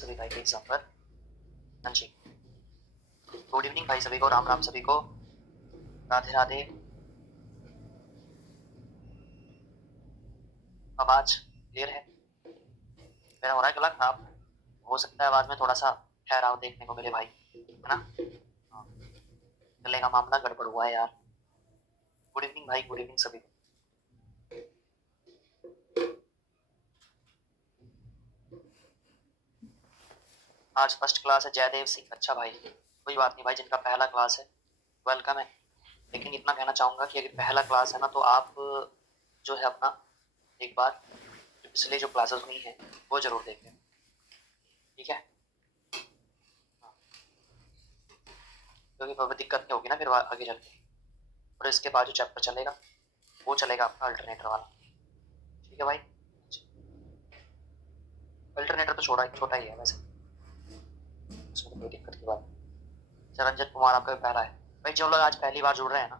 सभी भाई के एग्जाम पर। हाँ जी, गुड इवनिंग भाई सभी को, राम राम सभी को, राधे राधे। आवाज क्लियर है? मेरा हो रहा है गला खराब, हो सकता है आवाज में थोड़ा सा ठहराव देखने को मिले भाई, है ना? हाँ, गले का मामला गड़बड़ हुआ है यार। गुड इवनिंग भाई, गुड इवनिंग सभी को। आज फर्स्ट क्लास है जयदेव सिंह। अच्छा भाई, कोई बात नहीं भाई, जिनका पहला क्लास है वेलकम है। लेकिन इतना कहना चाहूंगा कि अगर पहला क्लास है ना, तो आप जो है अपना एक बार जो पिछले जो क्लासेस हुई हैं वो जरूर देखें, ठीक है? हाँ, क्योंकि बहुत दिक्कत नहीं होगी ना फिर आगे चल के। और इसके बाद जो चैप्टर चलेगा वो चलेगा आपका अल्टरनेटर वाला, ठीक है भाई? अल्टरनेटर तो छोटा ही है वैसे, उसमें तो कोई दिक्कत की बात नहीं। सर रंजन कुमार आपका भी पहला है भाई। जो लोग आज पहली बार जुड़ रहे हैं ना,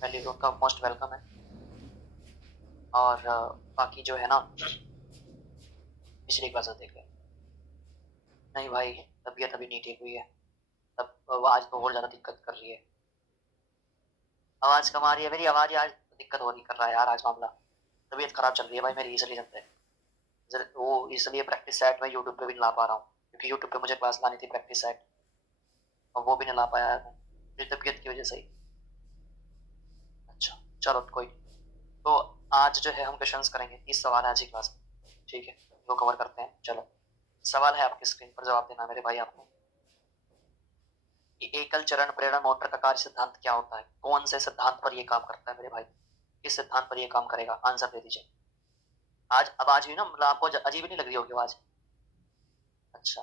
पहली तो उनका मोस्ट वेलकम है। और बाकी जो है ना पिछली क्लास देख लें। नहीं भाई, तबीयत अभी नहीं ठीक हुई है, तब आज तो और ज्यादा दिक्कत कर रही है। आवाज कम आ रही है मेरी, आवाज आज दिक्कत हो रही कर रहा है यार आज मामला। तबीयत खराब चल रही है भाई मेरी, इसलिए चलते हैं वो, इसलिए प्रैक्टिस सेट मैं यूट्यूब पे भी नहीं ला पा रहा हूँ, क्योंकि यूट्यूब पे मुझे क्लास लानी थी प्रैक्टिस सेट, और वो भी नहीं ला पाया है मैं मेरी तबीयत की वजह से ही। अच्छा चलो कोई, तो आज जो है हम क्वेश्चंस करेंगे, 30 सवाल है आज की क्लास में, ठीक है? वो कवर करते हैं। चलो, सवाल है आपकी स्क्रीन पर, जवाब देना मेरे भाई आपको कि एकल चरण प्रेरण मोटर का कार्य सिद्धांत क्या होता है? कौन से सिद्धांत पर ये काम करता है मेरे भाई? किस सिद्धांत पर ये काम करेगा? आंसर दे दीजिए। आज आवाज हुई ना, मतलब आपको अजीब नहीं लग रही होगी आवाज? अच्छा,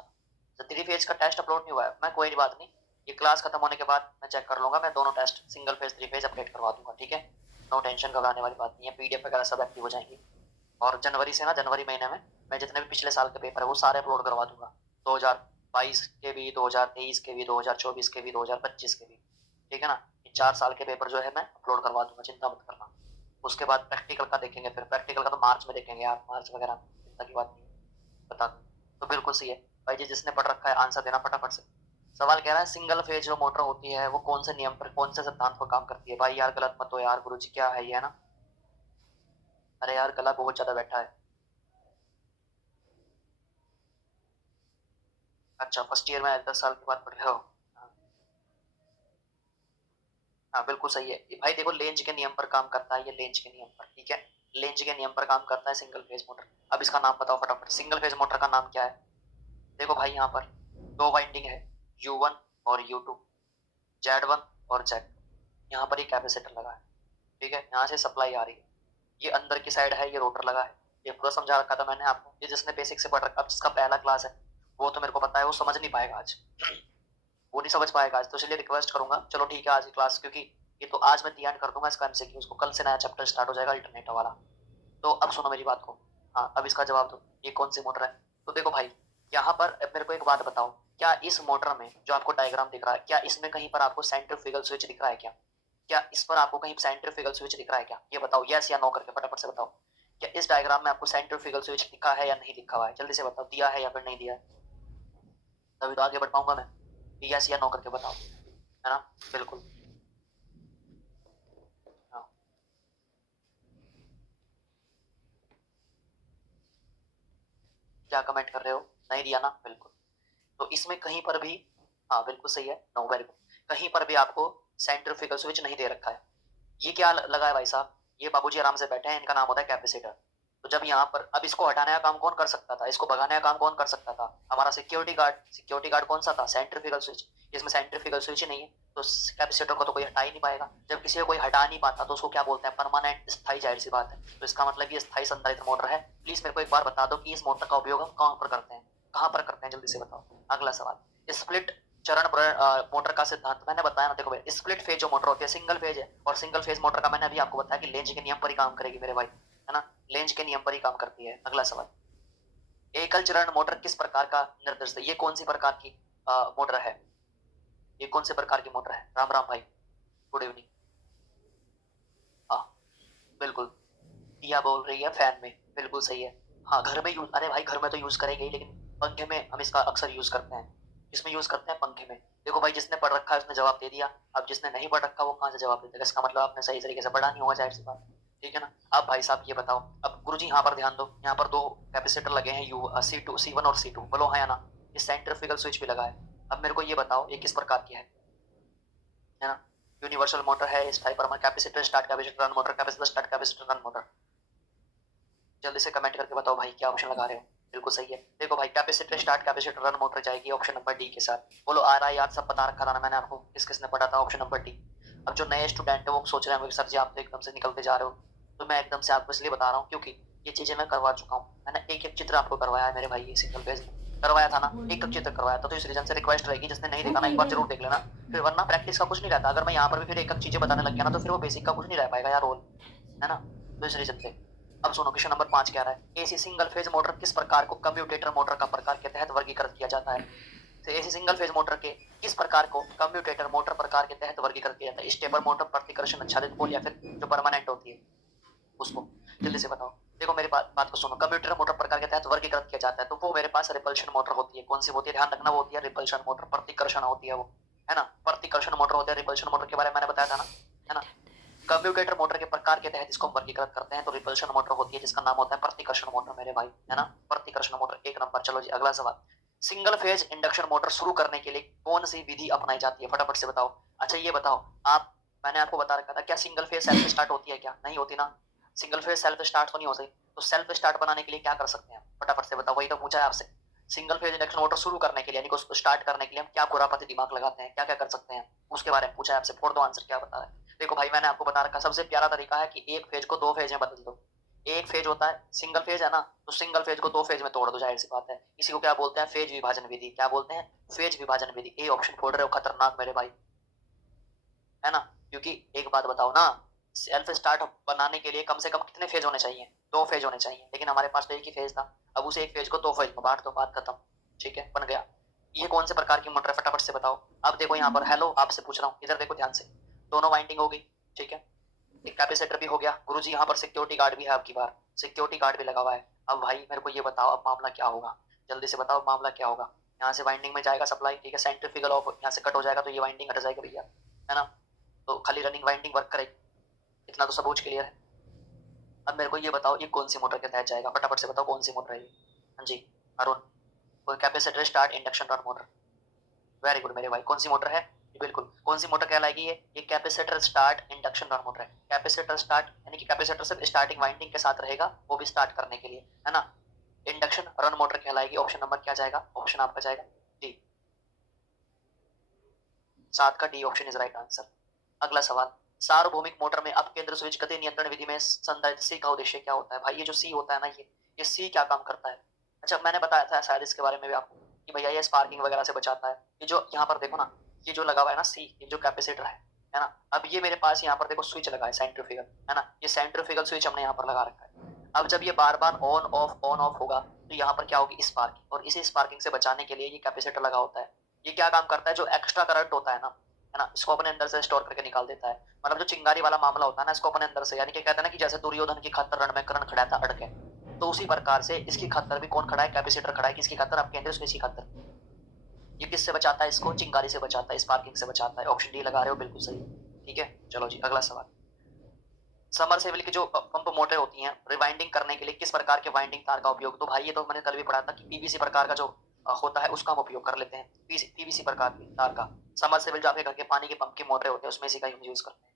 तो 3 फेज का टेस्ट अपलोड नहीं हुआ है, मैं कोई बात नहीं, ये क्लास खत्म होने के बाद मैं चेक कर लूंगा, मैं दोनों test single phase 3 phase update करवा दूंगा, ठीक है? नो टेंशन, घबराने वाली बात नहीं है, पीडीएफ वगैरह सब एक्टिव हो जाएंगी। और जनवरी से ना, जनवरी महीने में मैं जितने भी पिछले साल के पेपर है वो सारे अपलोड करवा दूंगा, 2022 के भी, 2023 के भी, 2024 के भी, 2025 के भी, ठीक है ना? ये 4 साल के पेपर जो है मैं अपलोड करवा दूंगा, चिंता मत करना। उसके बाद प्रैक्टिकल का देखेंगे, फिर प्रैक्टिकल का तो मार्च में देखेंगे यार, मार्च वगैरह में, चिंता की बात नहीं है, बता दूं। तो बिल्कुल सही है भाई जी, जिसने पढ़ रखा है आंसर देना फटाफट से। सवाल कह रहा है सिंगल फेज जो मोटर होती है वो कौन से नियम पर, कौन से सिद्धांत पर काम करती है? भाई यार गलत मत हो यार, गुरुजी क्या है ये, है ना? अरे यार गला बहुत ज्यादा बैठा है। अच्छा, फर्स्ट ईयर में 10 साल के बाद पढ़ रहे हो? हाँ, हाँ बिल्कुल सही है भाई। देखो लेंज के नियम पर काम करता है ये, लेंज के नियम पर, ठीक है? लेंज के नियम पर काम करता है सिंगल फेज मोटर। अब इसका नाम बताओ फटाफट, सिंगल फेज मोटर का नाम क्या है? देखो भाई यहाँ पर दो वाइंडिंग है, U1 और U2, Z1 और Z। यहाँ पर ये कैपेसिटर लगा है, ठीक है? यहाँ से सप्लाई आ रही है, ये अंदर की साइड है, ये रोटर लगा है। ये पूरा समझा रखा था मैंने आपको, ये जिसने बेसिक से पढ़ रखा, अब जिसका पहला क्लास है वो तो मेरे को पता है, वो समझ नहीं पाएगा आज, वो नहीं समझ पाएगा आज, तो इसलिए रिक्वेस्ट करूंगा, चलो ठीक है आज की क्लास, क्योंकि ये तो आज मैं ध्यान कर दूंगा इसका एमसीक्यू, उसको कल से नया चैप्टर स्टार्ट हो जाएगा अल्टरनेटर वाला। तो अब सुनो मेरी बात को, हाँ अब इसका जवाब दो, ये कौन सी मोटर है? तो देखो भाई, यहाँ पर अब मेरे को एक बात बताओ, क्या इस मोटर में जो आपको डायग्राम दिख रहा है, क्या इसमें कहीं पर आपको सेंट्रीफ्यूगल स्विच दिख रहा है क्या? क्या इस पर आपको कहीं सेंट्रीफ्यूगल स्विच दिख रहा है क्या? ये बताओ, यस या नो करके फटाफट से बताओ। क्या इस डायग्राम में आपको सेंट्रीफ्यूगल स्विच दिखा है या नहीं दिखा हुआ है? जल्दी से बताओ, दिया है या फिर नहीं दिया है, तभी तो आगे बढ़ पाऊंगा मैं। यस या नो करके बताओ, है ना? बिल्कुल। हाँ, क्या कमेंट कर रहे हो? नहीं दिया ना, बिल्कुल। तो इसमें कहीं पर भी, हाँ बिल्कुल सही है, नो, वेरी गुड, कहीं पर भी आपको सेंट्रीफ्यूगल स्विच नहीं दे रखा है। ये क्या लगा है भाई साहब? ये बाबूजी आराम से बैठे हैं, इनका नाम होता है कैपेसिटर। तो जब यहाँ पर, अब इसको हटाने का काम कौन कर सकता था, इसको भगाने का काम कौन कर सकता था? हमारा सिक्योरिटी गार्ड। सिक्योरिटी गार्ड कौन सा था? Centrifugal switch. इसमें सेंट्रीफ्यूगल स्विच ही नहीं है, तो कैपेसिटर को तो कोई हटा ही नहीं पाएगा। जब किसी को कोई हटा नहीं पाता तो उसको क्या बोलते हैं? परमानेंट, स्थायी, जाहिर सी बात है। तो इसका मतलब ये स्थायी संधारित्र मोटर है। प्लीज मेरे को एक बार बता दो कि इस मोटर का उपयोग हम कहाँ पर करते हैं, कहाँ पर करते हैं, जल्दी से बताओ। अगला सवाल, स्प्लिट चरण मोटर का सिद्धांत मैंने बताया ना। देखो भाई, स्प्लिट फेज जो मोटर होती है, सिंगल फेज है, और सिंगल फेज मोटर का मैंने अभी आपको बताया कि लेंज के नियम पर ही काम करेगी मेरे भाई, है ना? लेंज के नियम पर ही काम करती है। अगला सवाल, एकल चरण मोटर किस प्रकार का निर्देश है? ये कौन सी प्रकार की मोटर है? ये कौन से प्रकार की मोटर है? राम राम भाई, गुड इवनिंग। हाँ बिल्कुल, दिया बोल रही है फैन में, बिल्कुल सही है। हाँ घर में यूज, अरे भाई घर में तो यूज करेंगे ही, लेकिन पंखे में हम इसका अक्सर यूज करते हैं। इसमें यूज करते हैं पंखे में। देखो भाई, जिसने पढ़ रखा है उसने जवाब दे दिया। अब जिसने नहीं पढ़ रखा वो कहाँ से जवाब देगा? इसका मतलब आपने सही तरीके से पढ़ा नहीं होगा, जाहिर सी बात। ठीक है ना? अब भाई साहब ये बताओ, अब गुरुजी यहाँ पर ध्यान दो, यहाँ पर दो कैपेसिटर लगे हैं, यू C2 C1 और C2, बोलो हाँ या ना? ये सेंट्रीफ्यूगल स्विच भी लगा है। अब मेरे को ये बताओ ये किस प्रकार की है ना? यूनिवर्सल मोटर है, इस टाइप पर capacitor start, capacitor run motor, capacitor start, capacitor run motor. जल्दी से कमेंट करके बताओ भाई क्या ऑप्शन लगा रहे हो? बिल्कुल सही है। देखो भाई, capacitor start, capacitor run motor जाएगी ऑप्शन नंबर डी के साथ। बोलो आ रहा है याद? सब बता रखा था ना मैंने आपको, किस किसने पढ़ा था? Option number D. अब जो नए स्टूडेंट है वो सोच रहे हैं सर जी आप तो एकदम से निकलते जा रहे हो, तो मैं एकदम से आपको इसलिए बता रहा हूँ क्योंकि ये चीजें मैं करवा चुका हूँ। मैंने एक एक चित्र आपको करवाया है मेरे भाई, ये सिंगल पेज में करवाया था ना, एक एक चित्र करवाया था। तो इस रीजन से रिक्वेस्ट रहेगी, जिसने नहीं देखा ना एक बार जरूर देख लेना, फिर वरना प्रैक्टिस का कुछ नहीं रहता। अगर मैं यहाँ पर भी फिर एक एक चीजें बताने लग गया ना तो फिर वो बेसिक का कुछ नहीं रह पाएगा यार रोल, है ना? तो इस रीजन से अब सुनो, क्वेश्चन नंबर 5 कह रहा है एसी सिंगल फेज मोटर किस प्रकार को कम्यूटेटर मोटर का प्रकार के तहत वर्गीकृत किया जाता है? तो एसी सिंगल फेज मोटर के किस प्रकार को कम्यूटेटर मोटर प्रकार के तहत वर्गीकृत किया जाता है? स्टेपर मोटर, प्रतिकर्षण आच्छादित पोल, या फिर जो परमानेंट होती है उसको? जल्दी से बताओ। देखो मेरी बात को सुनो, कम्यूटेटर मोटर प्रकार के तहत वर्गीकृत किया जाता है तो वो मेरे पास रिपल्शन मोटर होती है। कौन सी होती है? ध्यान रखना, वो होती है रिपल्शन मोटर। प्रतिकर्षण होती है वो, है ना? प्रतिकर्षण मोटर होती है। रिपल्शन मोटर के बारे में मैंने बताया था ना, है ना? कम्यूटेटर मोटर के प्रकार के तहत इसको वर्गीकृत करते हैं तो रिपल्शन मोटर होती है, जिसका नाम होता है प्रतिकर्षण मोटर मेरे भाई, है ना? प्रतिकर्षण मोटर एक नंबर। चलो जी अगला सवाल, सिंगल फेज इंडक्शन मोटर शुरू करने के लिए कौन सी विधि अपनाई जाती है? फटाफट से बताओ। अच्छा ये बताओ आप, मैंने आपको बता रखा था क्या सिंगल फेज सेल्फ स्टार्ट होती है? क्या नहीं होती ना? सिंगल फेज सेल्फ स्टार्ट तो नहीं हो सकती, तो सेल्फ स्टार्ट बनाने के लिए क्या कर सकते हैं? फटाफट से बताओ, वही तो पूछा है आपसे। सिंगल फेज इंडक्शन मोटर शुरू करने के लिए यानी कि उसको स्टार्ट करने के लिए हम क्या खुरापाती दिमाग लगाते हैं, क्या क्या कर सकते हैं, उसके बारे में पूछा है आपसे। फोड़ दो आंसर, क्या बता रहा है? देखो भाई मैंने आपको बता रखा सबसे प्यारा तरीका है कि एक फेज को दो फेज में बदल दो। एक फेज होता है सिंगल फेज, है ना? तो सिंगल फेज को दो फेज में तोड़ दो, जाहिर सी बात है। इसी को क्या बोलते हैं? फेज विभाजन विधि। क्या बोलते हैं? फेज विभाजन विधि। ए ऑप्शन फोड़ रहे हो, खतरनाक मेरे भाई, है ना? क्योंकि एक बात बताओ ना, सेल्फ स्टार्ट बनाने के लिए कम से कम कितने फेज होने चाहिए? दो फेज होने चाहिए, लेकिन हमारे पास तो एक ही फेज था। अब उसे एक फेज को दो फेज में बांट दो, बात खत्म। ठीक है, बन गया। ये कौन से प्रकार की मोटर है? फटाफट से बताओ। अब देखो यहाँ पर, हेलो आपसे पूछ रहा हूँ, इधर देखो ध्यान से। दोनों वाइंडिंग हो गई, ठीक है। एक कैपेसिटर भी हो गया। गुरुजी यहाँ पर सिक्योरिटी गार्ड भी है, आपकी बार सिक्योरिटी गार्ड भी लगा हुआ है। अब भाई मेरे को ये बताओ अब मामला क्या होगा? जल्दी से बताओ मामला क्या होगा? यहाँ से वाइंडिंग में जाएगा सप्लाई, ठीक है। सेंट्रीफ्यूगल ऑफ यहाँ से कट हो जाएगा तो ये वाइंडिंग हट जाएगा भैया, है ना? तो खाली रनिंग वाइंडिंग वर्क करेगी, इतना तो सब क्लियर है। अब मेरे को ये बताओ ये कौन सी मोटर के तहत जाएगा? फटाफट से बताओ कौन सी मोटर है ये? हाँ जी अरुण, कोई capacitor start induction run motor. Very good मेरे भाई, कौन सी मोटर है? बिल्कुल, कौन सी मोटर कहलाएगी ये capacitor start induction run motor है। कैपेसिटर स्टार्ट यानी कि कैपेसिटर सिर्फ स्टार्टिंग वाइंडिंग के साथ रहेगा, वो भी स्टार्ट करने के लिए, है ना? इंडक्शन रन मोटर कहलाएगी। ऑप्शन नंबर क्या जाएगा? ऑप्शन आपका जाएगा डी, 7 का D option is right answer. अगला सवाल, सार्वभौमिक मोटर में अब केंद्र स्विच गति नियंत्रण विधि में संधारित सी का उद्देश्य क्या होता है? भाई ये जो सी होता है ना, ये सी क्या काम करता है? अच्छा मैंने बताया था शायद इसके बारे में भी आपको कि भैया ये स्पार्किंग वगैरह से बचाता है। ये जो यहाँ पर देखो ना, ये जो लगा हुआ है ना सी, ये जो कैपेसिटर है ना? अब ये मेरे पास यहाँ पर देखो स्विच लगा है सेंट्रीफ्यूगल, है ना? ये सेंट्रीफ्यूगल स्विच हमने यहाँ पर लगा रखा है। अब जब ये बार बार ऑन ऑफ होगा तो यहाँ पर क्या होगी? स्पार्किंग। और इसी स्पार्किंग से बचाने के लिए ये कैपेसिटर लगा होता है। ये क्या काम करता है? जो एक्स्ट्रा करंट होता है ना, इसको अपने अंदर से स्टोर करके निकाल देता है। मतलब जो चिंगारी वाला मामला होता है ना, इसको अपने अंदर से, यानी कि कहते हैं ना कि जैसे दुर्योधन की खातर रण में कर्ण खड़ा था अड़के, तो उसी प्रकार से इसकी खातर भी कौन खड़ा है? कैपेसिटर खड़ा है। किसकी खातर? आप केंद्र स्विच की खातर। ये किससे बचाता है? इसको चिंगारी से बचाता है, स्पार्किंग से बचाता है। ऑप्शन डी लगा रहे हो, बिल्कुल सही। ठीक है, चलो जी अगला सवाल, समरसेबल की जो पंप मोटर होती हैं रिवाइंडिंग करने के लिए किस प्रकार के वाइंडिंग तार का उपयोग? तो भाई ये तो मैंने कल भी पढ़ा था कि पीवीसी प्रकार का जो होता है उसका हम उपयोग कर लेते हैं, पीवीसी प्रकार की तार का। समरसेबल जो आपके घर के पानी के पंप की मोटर होते हैं उसमें इसी का यूज करते हैं।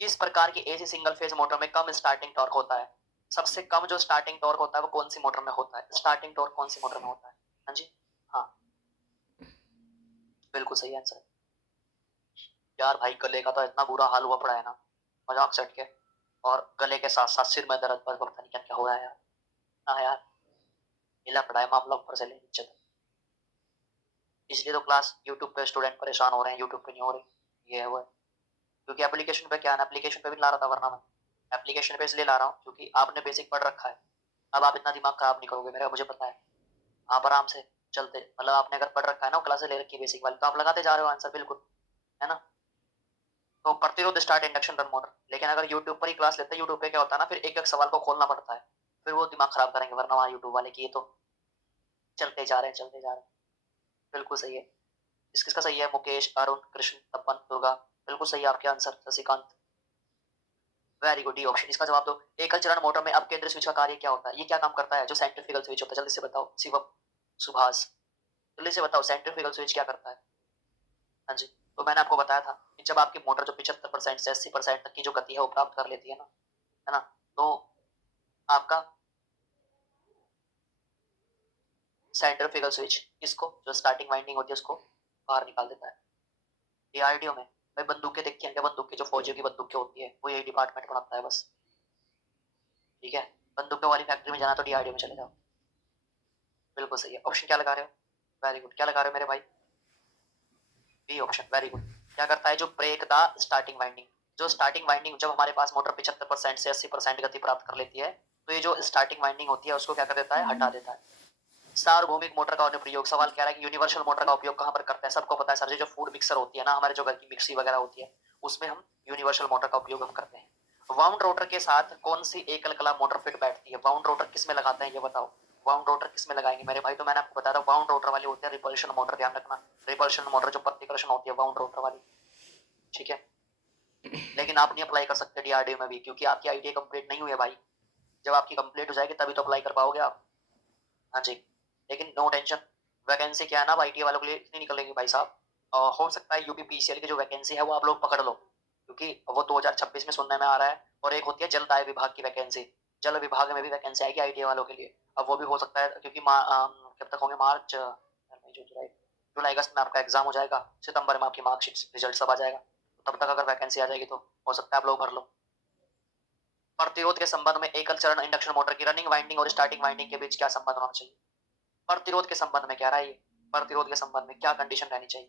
किस प्रकार की एसी सिंगल फेज मोटर में कम स्टार्टिंग टॉर्क होता है? सबसे कम जो स्टार्टिंग टॉर्क होता है वो कौन सी मोटर में होता है? स्टार्टिंग टॉर्क कौन सी मोटर में होता है? हाँ जी, हाँ बिल्कुल सही आंसर। यार भाई गले का तो इतना बुरा हाल हुआ पड़ा है ना, मजाक सेट के, और गले के साथ साथ सिर में दर्द, पर पता नहीं क्या क्या हो रहा है यार। हाँ यार, हिला पड़ा है मामला ऊपर से ले नीचे तक। इसलिए तो क्लास यूट्यूब पे स्टूडेंट परेशान हो रहे हैं, यूट्यूब पे नहीं हो रही, ये है वो है। क्योंकि एप्लीकेशन पे क्या है ना, एप्लीकेशन पे भी ला रहा था, वरना मैं एप्लीकेशन पे इसलिए ला रहा हूँ क्योंकि आपने बेसिक पढ़ रखा है। अब आप इतना दिमाग खराब नहीं करोगे मेरा, मुझे पता है। आप आराम से चलते, मतलब आपने अगर पढ़ रखा है ना क्लास ले रखी है बेसिक वाली, तो आप लगाते जा रहे हो आंसर, बिल्कुल, है ना? तो प्रतिरोध स्टार्ट इंडक्शन रन मोटर। लेकिन अगर यूट्यूब पर ही क्लास लेते हैं, यूट्यूब पे क्या होता है ना, फिर एक एक सवाल को खोलना पड़ता है, फिर वो दिमाग खराब करेंगे, वरना वहाँ यूट्यूब वाले की ये तो चलते जा रहे हैं, चलते जा रहे हैं। बिल्कुल सही है। किसका सही है? मुकेश, अरुण, कृष्ण, तपन, दुर्गा। बिल्कुल सही है आपके answer, Shashikant. Very good, D option इसका जवाब दो। एकल चरण मोटर में अपकेंद्र स्विच का कार्य क्या होता है? ये क्या काम करता है? जो सेंट्रीफ्यूगल स्विच होता है, जल्दी से बताओ शिवम, सुभाष, जल्दी से बताओ सेंट्रीफ्यूगल स्विच क्या करता है? हाँ जी, तो मैंने आपको बताया था कि जब आपकी मोटर जो 75% से 80% तक की जो गति है वो प्राप्त कर लेती है ना, तो आपका सेंट्रीफ्यूगल स्विच इसको जो स्टार्टिंग वाइंडिंग होती है उसको बाहर निकाल देता है। डीआरडीओ में भाई बंदूकें देखी हैं क्या? बंदूकें जो फौजियों की बंदूकें होती है वो यही डिपार्टमेंट बनाता है बस। ठीक है, बंदूकों वाली फैक्ट्री में जाना तो डीआरडीओ में चले जाओ। बिल्कुल सही है। ऑप्शन क्या लगा रहे हो? वेरी गुड, क्या लगा रहे हो मेरे भाई? B option, very good. क्या करता है? जो ब्रेक द स्टार्टिंग वाइंडिंग, जो स्टार्टिंग वाइंडिंग जब हमारे पास मोटर 75% से 80% गति प्राप्त कर लेती है तो ये जो स्टार्टिंग वाइंडिंग होती है उसको क्या कर देता है? हटा देता है। सार्वभौमिक मोटर का अनुप्रयोग, सवाल कह रहा है कि यूनिवर्सल मोटर का उपयोग कहां पर करते हैं? सबको पता है सर, जो फूड मिक्सर होती है ना हमारे, जो घर की मिक्सी वगैरह होती है उसमें हम यूनिवर्सल मोटर का उपयोग हम करते हैं। वाउंड रोटर के साथ कौन सी एकल कला मोटर फिट बैठती है? वाउंड रोटर किस में लगाते हैं ये बताओ? वाउंड रोटर किस में लगाएंगे मेरे भाई? तो मैंने आपको बताया था वाउंड रोटर वाली होती है रिपल्शन मोटर, ध्यान रखना। रिपल्शन मोटर जो प्रतिकर्षण होती है वाउंड रोटर वाली, ठीक है। लेकिन आप नहीं अप्लाई कर सकते डीआरडीओ में भी क्योंकि आपकी आईटीआई कंप्लीट नहीं हुई है भाई। जब आपकी कंप्लीट हो जाएगी तभी तो अप्लाई कर पाओगे आप। हाँ जी, लेकिन नो टेंशन, वैकेंसी क्या है ना आईटीआई वालों के लिए इतनी निकलेंगी भाई साहब। हो सकता है यूपी पीसीएल की जो वैकेंसी है वो आप लोग पकड़ लो क्योंकि वो 2026 में सुनने में आ रहा है। और एक होती है जल दाय विभाग की वैकेंसी, जल विभाग में भी वैकेंसी आएगी आईटीआई वालों के लिए। अब वो भी हो सकता है क्योंकि कब तक होंगे? मार्च, जुलाई, जुलाई अगस्त में आपका एग्जाम हो जाएगा, सितंबर में आपकी मार्कशीट रिजल्ट सब आ जाएगा। तब तक अगर वैकेंसी आ जाएगी तो हो सकता है आप लोग भर लो। प्रतिरोध के संबंध में एकल चरण इंडक्शन मोटर की रनिंग वाइंडिंग और स्टार्टिंग वाइंडिंग के बीच क्या संबंध होना चाहिए? प्रतिरोध के संबंध में कह रहा है ये, प्रतिरोध के संबंध में क्या कंडीशन रहनी चाहिए?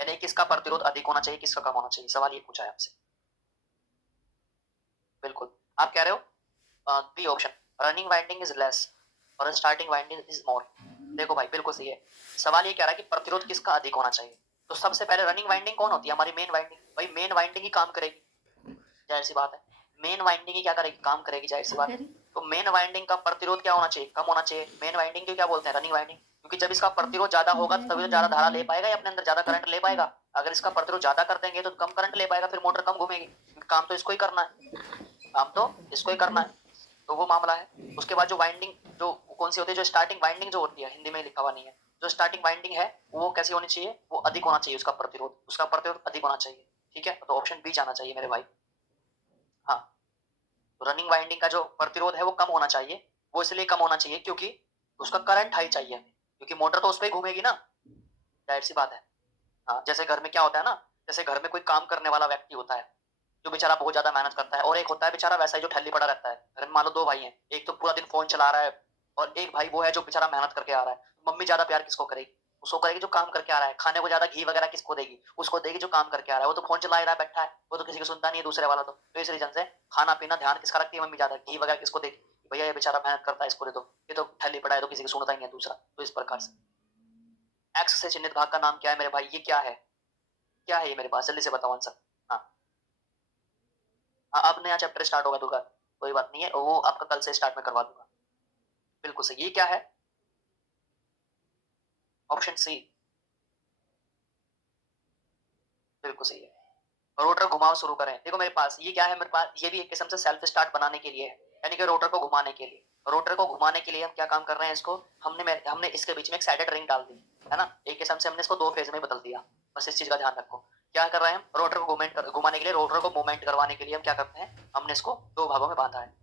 यानी किसका प्रतिरोध अधिक होना चाहिए, किसका कम होना चाहिए? सवाल ये पूछा है आपसे। बिल्कुल, आप कह रहे हो B option, running winding is less और स्टार्टिंग वाइंडिंग इज मोर। देखो भाई बिल्कुल सही है। सवाल ये कह रहा है कि प्रतिरोध किसका अधिक होना चाहिए। तो सबसे पहले रनिंग वाइंडिंग कौन होती है? हमारी मेन वाइंडिंग। भाई मेन वाइंडिंग ही काम करेगी, जाहिर सी बात है। मेन वाइंडिंग ही क्या करेगी? काम करेगी, जाहिर सी बात है। तो मेन वाइंडिंग का प्रतिरोध क्या होना चाहिए? कम होना चाहिए। मेन वाइंडिंग को क्या बोलते हैं? Running winding. क्योंकि जब इसका प्रतिरोध ज्यादा होगा तो तभी तो ज्यादा धारा ले पाएगा या अपने अंदर ज्यादा करंट ले पाएगा। अगर इसका प्रतिरोध ज्यादा कर देंगे तो कम करंट ले पाएगा, फिर मोटर कम घूमेगी। काम तो इसको ही करना है, काम तो इसको ही करना है। तो वो मामला है। उसके बाद जो वाइंडिंग जो कौन सी होती है? जो स्टार्टिंग वाइंडिंग जो होती है, हिंदी में लिखा हुआ नहीं है, जो स्टार्टिंग वाइंडिंग है वो कैसी होनी चाहिए? वो अधिक होना चाहिए, उसका प्रतिरोध, उसका प्रतिरोध अधिक होना चाहिए। ठीक है, तो ऑप्शन बी जाना चाहिए मेरे भाई। हाँ, रनिंग वाइंडिंग का जो प्रतिरोध है वो कम होना चाहिए। वो इसलिए कम होना चाहिए क्योंकि उसका करंट हाई चाहिए हमें, क्योंकि मोटर तो उस पर ही घूमेगी ना, जाहिर सी बात है। हाँ, जैसे घर में क्या होता है ना, जैसे घर में कोई काम करने वाला व्यक्ति होता है जो बेचारा बहुत ज्यादा मेहनत करता है, और एक होता है बेचारा वैसा ही जो ठल्ली पड़ा रहता है। घर में मान लो दो भाई हैं, एक तो पूरा दिन फोन चला रहा है और एक भाई वो है जो बेचारा मेहनत करके आ रहा है। मम्मी ज्यादा प्यार किसको करेगी? उसको करेगी जो काम करके आ रहा है। खाने को ज्यादा घी वगैरह किसको देगी? उसको देगी जो काम करके आ रहा है। वो तो फोन चला ही रहा है, बैठा है, वो तो किसी को सुनता नहीं है दूसरे वाला। तो इस रीजन से खाना पीना ध्यान किसका रखती है मम्मी? ज्यादा घी वगैरह किसको देगी? भैया ये बेचारा मेहनत करता है, इसको दे दो, ये तो ठल्ली पड़ा है, तो किसी को सुनता ही नहीं है दूसरा। तो इस प्रकार से एक्स से चिन्हित भाग का नाम क्या है मेरे भाई? ये क्या है? क्या है ये मेरे पास? जल्दी से बताओ आंसर। हाँ हाँ, अब नया चैप्टर स्टार्ट होगा दूंगा, कोई बात नहीं है, वो आपका कल से स्टार्ट में करवा दूंगा। बिल्कुल सही, ये क्या है? ऑप्शन सी, बिल्कुल सही है। रोटर घुमाव शुरू करें। देखो मेरे पास ये क्या है? मेरे पास ये भी एक किस्म से सेल्फ स्टार्ट बनाने के लिए है, यानी कि रोटर को घुमाने के लिए। रोटर को घुमाने के लिए हम क्या काम कर रहे हैं? इसको हमने इसके बीच में एक साइडेड रिंग डाल दी है ना, एक किस्म से हमने इसको दो फेज में बदल दिया। बस इस चीज का ध्यान रखो। क्या कर रहे हैं हम? रोटर को घुमाने के लिए, रोटर को मूवमेंट करवाने के लिए हम क्या करते हैं? हमने इसको दो भागों में बांधा है।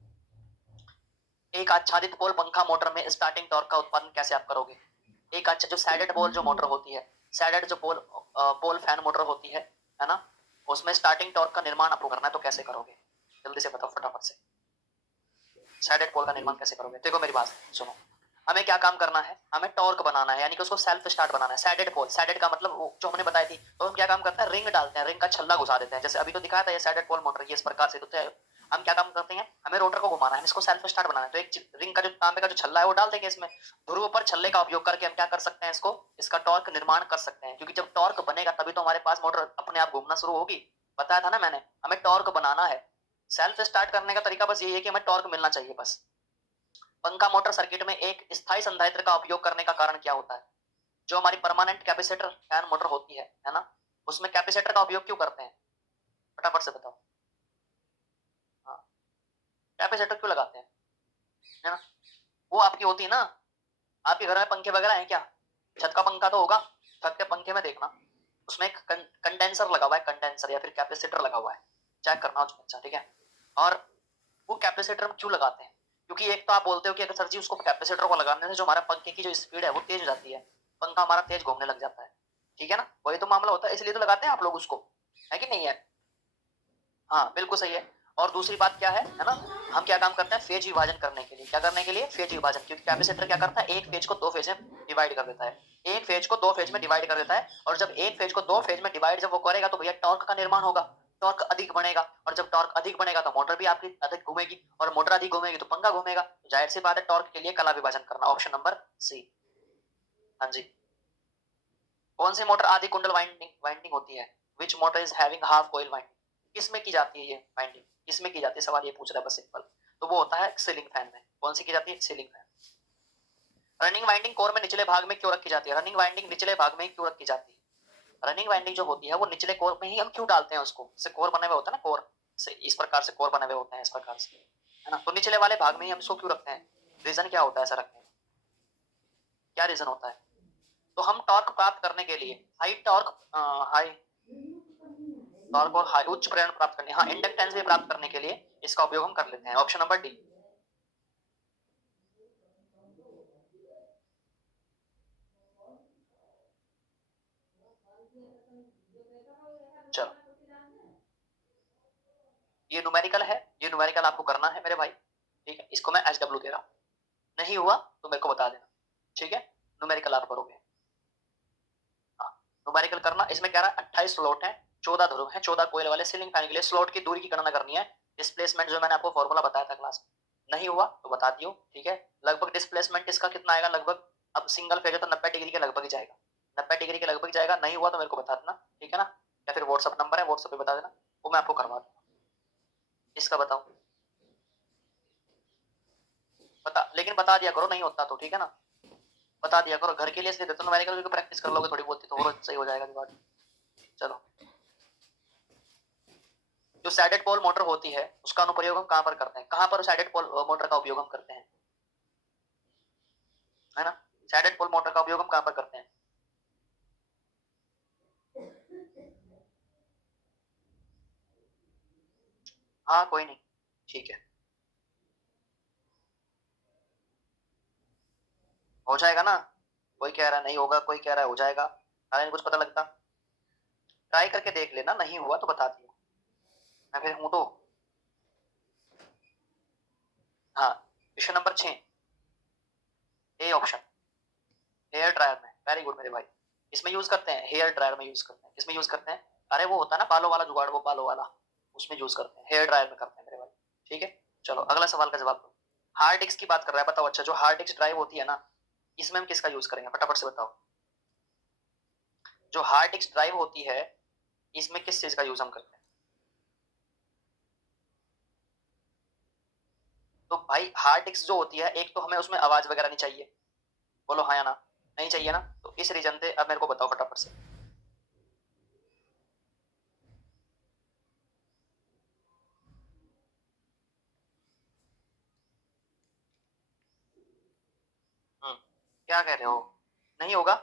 एक आच्छादित पोल पंखा मोटर में स्टार्टिंग टॉर्क का उत्पादन कैसे आप करोगे? एक अच्छा जो सैडेड पोल जो मोटर होती है, सैडेड जो पोल पोल फैन मोटर होती है ना, उसमें स्टार्टिंग टॉर्क का निर्माण आपको करना है, तो कैसे करोगे? जल्दी से बताओ फटाफट से। सैडेड पोल का निर्माण कैसे करोगे? देखो मेरी बात सुनो, हमें क्या काम करना है? हमें टॉर्क बनाना है, यानी कि उसको सेल्फ स्टार्ट बनाना है। सैडेड पोल, सैडेड का मतलब जो हमने बताई थी, तो हम क्या काम करते हैं? रिंग डालते हैं, रिंग का छल्ला घुसा देते हैं, जैसे अभी तो दिखाया था ये सैडेड पोल मोटर, ये इस प्रकार से तो हम क्या काम करते हैं? हमें रोटर को घुमाना है, इसको सेल्फ स्टार्ट बनाना है, तो एक रिंग का जो तांबे का जो छल्ला है वो डाल देंगे इसमें। ध्रुव पर छल्ले का उपयोग करके हम क्या कर सकते हैं? इसको, इसका टॉर्क निर्माण कर सकते हैं, क्योंकि जब टॉर्क बनेगा तभी तो हमारे पास मोटर अपने आप घूमना शुरू होगी। बताया था ना मैंने, हमें टॉर्क बनाना है। सेल्फ स्टार्ट करने का तरीका बस यही है कि हमें टॉर्क मिलना चाहिए बस। पंखा मोटर सर्किट में एक स्थायी संधारित्र का उपयोग करने का कारण क्या होता है? जो हमारी परमानेंट कैपेसिटर फैन मोटर होती है ना, उसमें कैपेसिटर का उपयोग क्यों करते हैं? फटाफट से बताओ। हाँ, कैपेसिटर क्यों लगाते हैं, है ना? वो आपकी होती है ना, आपके घर में पंखे वगैरह हैं क्या? छत का पंखा तो होगा, छत के पंखे में देखना उसमें एक कंडेंसर लगा हुआ है, कंडेंसर या फिर कैपेसिटर लगा हुआ है, चेक करना उसमें। अच्छा ठीक है। और वो कैपेसिटर में क्यों लगाते हैं? क्योंकि एक तो आप बोलते हो कि अगर सर जी उसको कैपेसिटर को लगाने से जो हमारा पंखे की जो स्पीड है वो तेज हो जाती है, पंखा हमारा तेज घूमने लग जाता है, ठीक है ना, वही तो मामला होता है, इसलिए तो लगाते हैं आप लोग उसको, है कि नहीं है? हाँ बिल्कुल सही है। और दूसरी बात क्या है ना, हम क्या काम करते हैं फेज विभाजन करने के लिए, क्या करने के लिए? फेज विभाजन। क्योंकि कैपेसिटर क्या करता है, एक फेज को दो फेज में डिवाइड कर देता है, एक फेज को दो फेज में डिवाइड कर देता है, और जब एक फेज को दो फेज में डिवाइड जब वो करेगा तो भैया टॉर्क का निर्माण होगा, टॉर्क अधिक बनेगा, और जब टॉर्क अधिक बनेगा तो मोटर भी आपकी अधिक घूमेगी, और मोटर अधिक घूमेगी तो पंखा घूमेगा, तो जाहिर सी बात है टॉर्क के लिए कला विभाजन करना, ऑप्शन नंबर सी। हाँ जी। कौन सी मोटर आदि कुंडल वाइंडिंग वाइंडिंग होती है? Which motor is having half coil winding? किसमें की जाती है ये वाइंडिंग, किसमें की जाती है, सवाल ये पूछ रहा है बस सिंपल। तो वो होता है सीलिंग फैन में। कौन सी की जाती है? Ceiling fan. Running winding core में निचले भाग में क्यों रखी जाती है? रनिंग वाइंडिंग निचले भाग में क्यों रखी जाती है? रनिंग वाइंडिंग जो होती है वो निचले कोर में ही हम क्यों डालते हैं उसको? इससे कोर बने हुए होता है ना, कोर से इस प्रकार से कोर बने हुए होते हैं, इस प्रकार से, है ना, तो निचले वाले भाग में ही हम इसको क्यों रखते हैं? रीजन क्या होता है ऐसा रखने का? क्या रीजन होता है? तो हम टॉर्क प्राप्त करने के लिए हाई टॉर्क, हाई टॉर्क और हाई उच्च प्रेरण प्राप्त करने, हाँ इंडक्टेंस भी प्राप्त करने के लिए इसका उपयोग हम कर लेते हैं, ऑप्शन नंबर डी। चलो ये न्यूमेरिकल है, ये न्यूमेरिकल आपको करना है मेरे भाई, ठीक है, इसको मैं एच डब्ल्यू दे रहा हूं, नहीं हुआ तो मेरे को बता देना, ठीक है, न्यूमेरिकल आप करोगे। हाँ न्यूमेरिकल करना, इसमें क्या रहा है 28 स्लॉट है, 14 ध्रुव है, 14 कोयल वाले सीलिंग फैन के लिए स्लॉट की दूरी की गणना करनी है, डिस्प्लेसमेंट जो मैंने आपको फॉर्मूला बताया था क्लास में, नहीं हुआ तो बता दियो, ठीक है। लगभग डिस्प्लेसमेंट इसका कितना आएगा लगभग, अब सिंगल फेज है तो 90 डिग्री के लगभग ही जाएगा, 90 डिग्री के लगभग जाएगा, नहीं हुआ तो मेरे को बता देना, ठीक है ना, या फिर व्हाट्सअप नंबर है व्हाट्सअप पे बता देना, वो मैं आपको करवा दूंगा। इसका बताओ, बता, लेकिन बता दिया करो नहीं होता तो, ठीक है ना, बता दिया करो, घर के लिए इसलिए देता हूँ, न्यूमेरिकल भी प्रैक्टिस कर लोगे थोड़ी बहुत तो और सही हो जाएगा जुगाड़। चलो जो सैडेड पोल मोटर होती है उसका अनुप्रयोग हम कहाँ पर करते हैं, कहाँ पर सैडेड पोल मोटर का उपयोग हम करते हैं, है ना, सैडेड पोल मोटर का उपयोग हम कहाँ पर करते हैं? हाँ कोई नहीं, ठीक है, हो जाएगा ना, कोई कह रहा है नहीं होगा, कोई कह रहा है हो जाएगा, अरे कुछ पता लगता, ट्राई करके देख लेना, नहीं हुआ तो बता दियो, मैं फिर हूं तो। हाँ question number 6, A option, hair dryer में, वेरी गुड मेरे भाई, इसमें यूज करते हैं, हेयर ड्रायर में यूज करते हैं, इसमें यूज करते हैं, अरे वो होता है ना बालों वाला जुगाड़, वो बालों वाला, उसमें यूज करते हैं, हेयर ड्रायर में करते हैं मेरे भाई, ठीक है। चलो अगला सवाल का जवाब दो। हार्ड डिस्क की बात कर रहा है, बताओ, अच्छा जो हार्ड डिस्क ड्राइव होती है ना, इसमें हम किसका यूज करेंगे, फटाफट से बताओ, जो हार्ड डिस्क ड्राइव होती है इसमें किस चीज का यूज हम करते हैं? तो भाई हार्ड डिस्क जो होती है, एक तो हमें उसमें आवाज वगैरह नहीं चाहिए, बोलो हाँ या ना, नहीं चाहिए ना, तो इस रीजन से अब मेरे को बताओ फटाफट से। क्या कह रहे हो, नहीं होगा?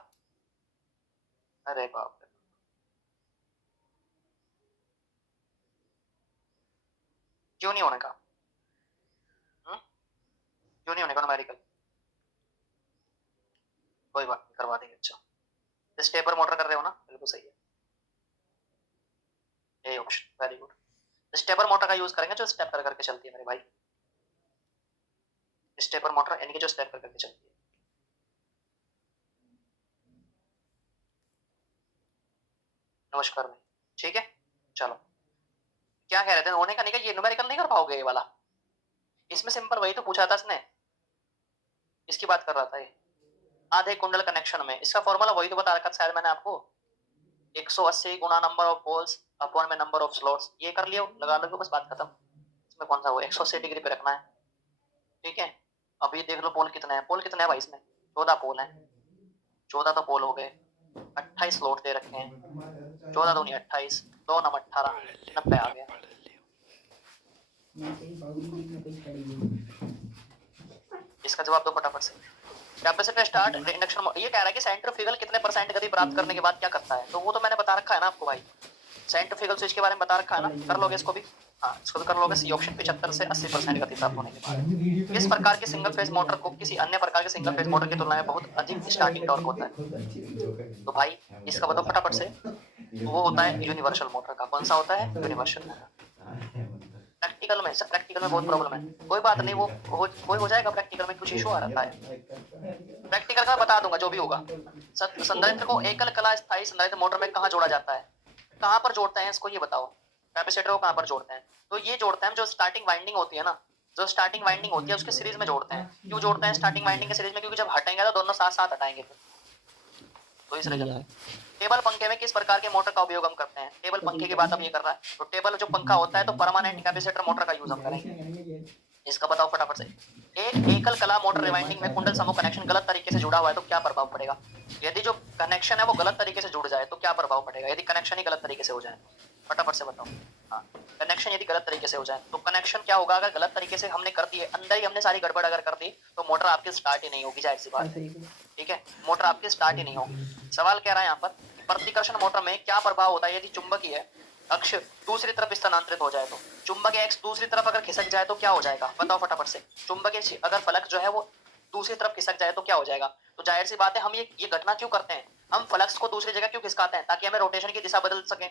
अरे बाप रे, क्यों नहीं होने का? क्यों नहीं होने का न्यूमेरिकल? कोई बात नहीं, करवा देंगे, अच्छा स्टेपर मोटर कर रहे हो ना, बिल्कुल सही है, यही option, very good. Stepper motor का यूज करेंगे जो स्टेप कर करके चलती है मेरे भाई, स्टेपर मोटर यानी कि जो स्टेप कर करके चलती है। नमस्कार भाई, ठीक है। चलो क्या कह रहे थे, होने का नहीं, का ये न्यूमेरिकल नहीं कर पाओगे ये वाला, इसमें सिंपल वही तो पूछा था इसने, इसकी बात कर रहा था ये, आधे कुंडल कनेक्शन में इसका फॉर्मूला वही तो बता रखा था शायद मैंने आपको, 180 गुना नंबर ऑफ पोल्स अपॉन में नंबर ऑफ स्लॉट्स, ये कर लियो, लगा लो बस बात खत्म, इसमें कौन सा वो 180 डिग्री पे रखना है, ठीक है। अभी देख लो पोल कितने हैं, पोल कितने हैं भाई इसमें, 14 पोल हैं, 14 तो पोल हो गए, 28 स्लॉट दे रखे हैं, 14 दूनी 28, 2 नम 18, 90 आ गया। इसका जवाब दो फटाफट से। कैपेसिटर स्टार्ट इंडक्शन, ये कह रहा है कि सेंट्रीफ्यूगल कितने परसेंट गति प्राप्त करने के बाद क्या करता है, तो वो तो मैंने बता रखा है ना आपको भाई, सेंट्रीफ्यूगल स्विच के बारे में बता रखा है ना, कर लोगे इसको भी, हाँ इसको भी कर लोगे। सी ऑप्शन 75 से 80% गति प्राप्त होने के बाद। इस प्रकार के सिंगल फेज मोटर को किसी अन्य प्रकार के सिंगल फेज मोटर की तुलना में बहुत अधिक स्टार्टिंग टॉर्क होता है। तो भाई इसका बताओ फटाफट से, वो होता है यूनिवर्सल मोटर का, कौन सा होता है, यूनिवर्सल मोटर। प्रैक्टिकल में सर, प्रैक्टिकल में बहुत प्रॉब्लम है, कोई बात नहीं, वो हो जाएगा, प्रैक्टिकल में कुछ इशू आ रहा है, प्रैक्टिकल का बता दूंगा जो भी होगा। संधारित्र को एकल कला स्थायी संधारित्र मोटर में कहाँ जोड़ा जाता है, कहाँ पर जोड़ते हैं इसको, ये बताओ। कैपेसिटर को कहाँ पर जोड़ते हैं, तो ये जोड़ते हैं जो स्टार्टिंग वाइंडिंग होती है ना, जो स्टार्टिंग वाइंडिंग होती है उसके सीरीज में जोड़ते हैं। क्यों जोड़ते हैं स्टार्टिंग वाइंडिंग के सीरीज में, क्योंकि जब हटेंगे तो दोनों साथ साथ हटाएंगे, तो इस रीजन है। टेबल पंखे में किस प्रकार के मोटर का उपयोग हम करते हैं, टेबल पंखे की बात अब ये कर रहा है, तो टेबल जो पंखा होता है तो परमानेंट कैपेसिटर मोटर का यूज हम करेंगे। इसका बताओ फटाफट से। एक एकल कला मोटर रिवाइंडिंग में कुंडल समूह कनेक्शन गलत तरीके से जुड़ा हुआ है तो क्या प्रभाव पड़ेगा, यदि जो कनेक्शन है वो गलत तरीके से जुड़ जाए तो क्या प्रभाव पड़ेगा, यदि कनेक्शन ही गलत तरीके से हो जाए, फटाफट से बताओ। हाँ, कनेक्शन यदि गलत तरीके से हो जाए तो कनेक्शन क्या होगा, अगर गलत तरीके से हमने कर दिए, अंदर ही हमने सारी गड़बड़ अगर कर दी तो मोटर आपकी स्टार्ट ही नहीं होगी, जाहिर सी बात है, ठीक है, मोटर आपकी स्टार्ट ही नहीं होगी। सवाल कह रहा है यहाँ पर, प्रतिकर्षण मोटर में क्या प्रभाव होता है यदि चुंबकीय अक्ष दूसरी तरफ स्थानांतरित हो जाए तो, चुंबकीय अक्ष दूसरी तरफ अगर खिसक जाए तो क्या हो जाएगा, बताओ फटाफट से। चुंबकीय अगर फलक जो है वो दूसरी तरफ खिसक जाए तो क्या हो जाएगा, तो जाहिर सी बात है हम ये घटना क्यों करते हैं, हम फ्लक्स को दूसरी जगह क्यों खिसकाते हैं, ताकि हमें रोटेशन की दिशा बदल सके।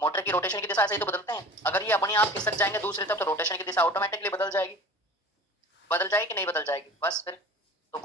मोटर की रोटेशन की दिशा ऐसे ही तो बदलते हैं, अगर ये अपने आप खिसक जाएंगे दूसरी तरफ तो रोटेशन की दिशा ऑटोमेटिकली बदल जाएगी कि नहीं बदल जाएगी, बस फिर